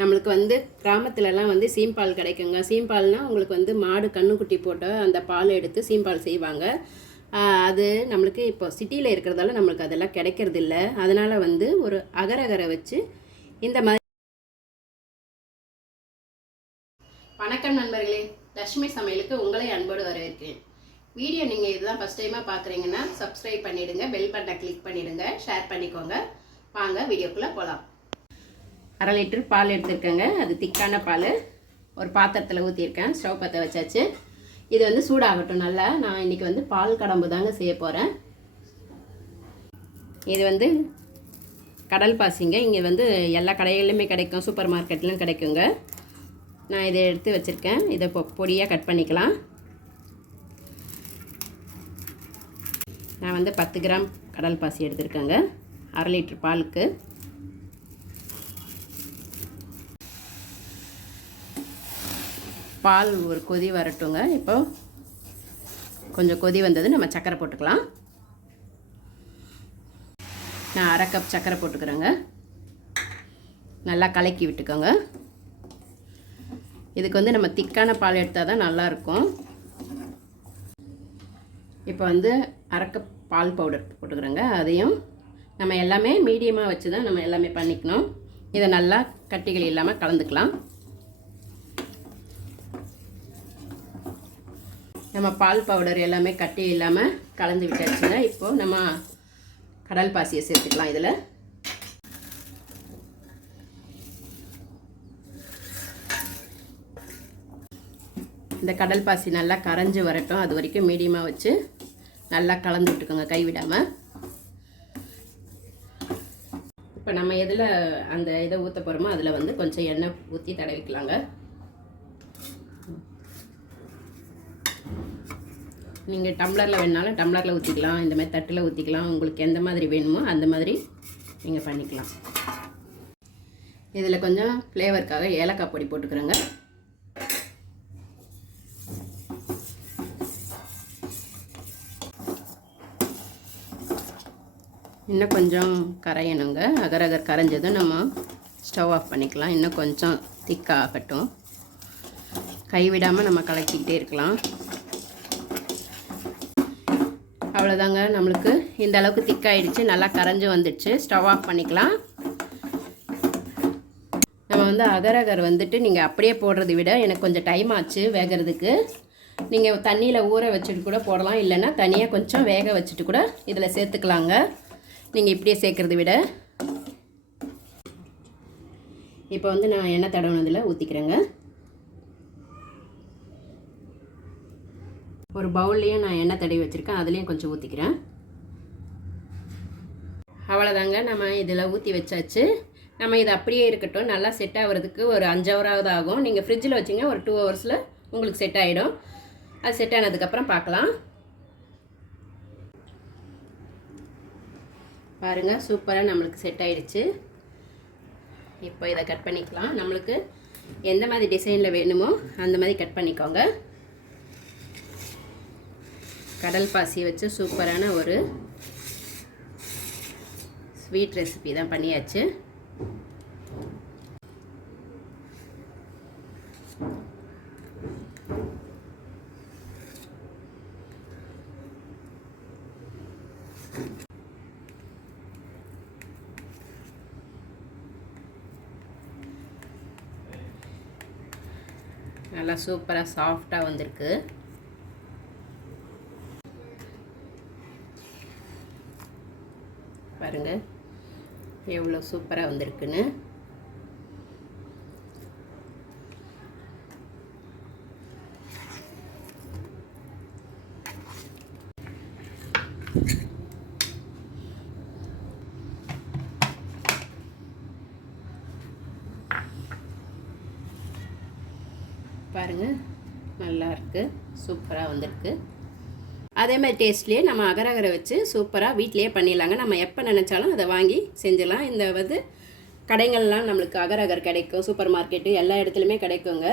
நம்மளுக்கு வந்து கிராமத்துலலாம் வந்து சீம்பால் கிடைக்குங்க. சீம்பால்னால் உங்களுக்கு வந்து மாடு கண்ணுக்குட்டி போட்ட அந்த பால் எடுத்து சீம்பால் செய்வாங்க. அது நம்மளுக்கு இப்போ சிட்டியில் இருக்கிறதால நம்மளுக்கு அதெல்லாம் கிடைக்கிறது இல்லை அதனால் வந்து ஒரு அகரகரை வச்சு இந்த மாதிரி வணக்கம் நண்பர்களே. லட்சுமி சமையலுக்கு உங்களை அன்போடு வரவேற்கிறேன். வீடியோ நீங்கள் இதுதான் ஃபஸ்ட் டைமாக பார்க்குறீங்கன்னா சப்ஸ்கிரைப் பண்ணிவிடுங்க பெல் பட்டனை கிளிக் பண்ணிவிடுங்க ஷேர் பண்ணிக்கோங்க. வாங்க வீடியோக்குள்ளே போகலாம் அரை லிட்டர் பால் எடுத்திருக்கேங்க. அது திக்கான பால். ஒரு பாத்திரத்தில் ஊற்றிருக்கேன் ஸ்டவ் பற்ற வச்சாச்சு. இது வந்து சூடாகட்டும் நல்லா. நான் இன்றைக்கி வந்து பால் கடம்பு தாங்க செய்ய போகிறேன் இது வந்து கடல் பாசிங்க. இங்கே வந்து எல்லா கடைகளிலுமே கிடைக்கும். சூப்பர் மார்க்கெட்லையும் கிடைக்குங்க. நான் இதை எடுத்து வச்சுருக்கேன். இதை பொ பொடியாக கட் பண்ணிக்கலாம். நான் வந்து பத்து கிராம் கடல் பாசி எடுத்திருக்கேங்க. அரை லிட்டர் பாலுக்கு. பால் ஒரு கொதி வரட்டுங்க. இப்போ கொஞ்சம் கொதி வந்தது நம்ம சக்கரை போட்டுக்கலாம். நான் அரை கப் சக்கரை போட்டுக்கிறேங்க. நல்லா கலக்கி விட்டுக்கோங்க. இதுக்கு வந்து நம்ம திக்கான பால் எடுத்தால் தான் நல்லாயிருக்கும். இப்போ வந்து அரை கப் பால் பவுடர் போட்டுக்கிறோங்க. அதையும் நம்ம எல்லாமே மீடியமாக வச்சு தான் நம்ம எல்லாமே பண்ணிக்கணும். இதை நல்லா கட்டிகள் இல்லாமல் கலந்துக்கலாம். நம்ம பால் பவுடர் எல்லாமே கட்டி இல்லாமல் கலந்து விட்டாச்சுங்க. இப்போது நம்ம கடல் பாசியை சேர்த்துக்கலாம் இதில். இந்த கடல் பாசி நல்லா கரைஞ்சி வரட்டும். அது வரைக்கும் மீடியமாக வச்சு நல்லா கலந்து விட்டுக்கோங்க கைவிடாமல் இப்போ நம்ம எதில் அந்த இதை ஊற்ற போகிறோமோ அதில் வந்து கொஞ்சம் எண்ணெய் ஊற்றி தடவிக்கலாங்க. நீங்கள் டம்ளரில் வேணாலும் டம்ளரில் ஊற்றிக்கலாம் இந்த மாதிரி தட்டில் ஊற்றிக்கலாம் உங்களுக்கு எந்த மாதிரி வேணுமோ அந்த மாதிரி நீங்கள் பண்ணிக்கலாம். இதில் கொஞ்சம் ஃப்ளேவருக்காக ஏலக்காய் பொடி போட்டுக்கிறேங்க. இன்னும் கொஞ்சம் கரையணுங்க. அகர் அகர் கரைஞ்சதும் நம்ம ஸ்டவ் ஆஃப் பண்ணிக்கலாம். இன்னும் கொஞ்சம் திக்காகட்டும் கைவிடாமல் நம்ம கலக்கிக்கிட்டே இருக்கலாம். அவ்வளோதாங்க நம்மளுக்கு இந்த அளவுக்கு திக்காயிடுச்சு நல்லா கரைஞ்சி வந்துடுச்சு. ஸ்டவ் ஆஃப் பண்ணிக்கலாம். நம்ம வந்து அகரகர் வந்துட்டு நீங்கள் அப்படியே போடுறதை விட எனக்கு கொஞ்சம் டைம் ஆச்சு வேகிறதுக்கு. நீங்கள் தண்ணியில் ஊற வச்சுட்டு கூட போடலாம். இல்லைன்னா தனியாக கொஞ்சம் வேக வச்சுட்டு கூட இதில் சேர்த்துக்கலாங்க. நீங்கள் இப்படியே சேர்க்குறத விட. இப்போ வந்து நான் எண்ணெய் தடவுனதில் ஊற்றிக்கிறேங்க ஒரு பவுல்லையும் நான் எண்ணெய் தடவி வச்சுருக்கேன் அதுலேயும் கொஞ்சம் ஊற்றிக்கிறேன் அவ்வளோதாங்க நம்ம இதில் ஊற்றி வச்சாச்சு. நம்ம இது அப்படியே இருக்கட்டும் நல்லா செட் ஆகிறதுக்கு ஒரு அஞ்சு ஹவராவது ஆகும். நீங்கள் ஃப்ரிட்ஜில் வச்சிங்க ஒரு டூ ஹவர்ஸில் உங்களுக்கு செட் ஆகிடும் அது செட் ஆனதுக்கப்புறம் பார்க்கலாம். பாருங்கள் சூப்பராக நம்மளுக்கு செட் ஆகிடுச்சு இப்போ இதை கட் பண்ணிக்கலாம். நம்மளுக்கு எந்த மாதிரி டிசைனில் வேணுமோ அந்த மாதிரி கட் பண்ணிக்கோங்க. கடல் பாசி வச்சு சூப்பரான ஒரு ஸ்வீட் ரெசிபி தான் பண்ணியாச்சு. நல்லா சூப்பராக சாஃப்டாக வந்திருக்கு. பாருங்கள் எவ்வளோ சூப்பராக வந்திருக்குன்னு. பாருங்க. நல்லாயிருக்கு சூப்பராக வந்திருக்கு. அதே மாதிரி டேஸ்ட்லேயே நம்ம அகரகரை வச்சு சூப்பராக வீட்டிலேயே பண்ணிடலாங்க. நம்ம எப்போ நினச்சாலும் அதை வாங்கி செஞ்சிடலாம். இந்த வந்து கடைகள்லாம் நம்மளுக்கு அகரகர் கிடைக்கும் சூப்பர் மார்க்கெட்டு எல்லா இடத்துலையுமே கிடைக்குங்க.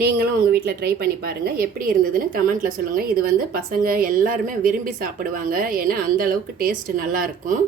நீங்களும் உங்கள் வீட்டில் ட்ரை பண்ணி பாருங்கள் எப்படி இருந்ததுன்னு கமெண்ட்டில் சொல்லுங்கள் இது வந்து பசங்க எல்லாருமே விரும்பி சாப்பிடுவாங்க. ஏன்னா அந்த அளவுக்கு டேஸ்ட் நல்லாயிருக்கும்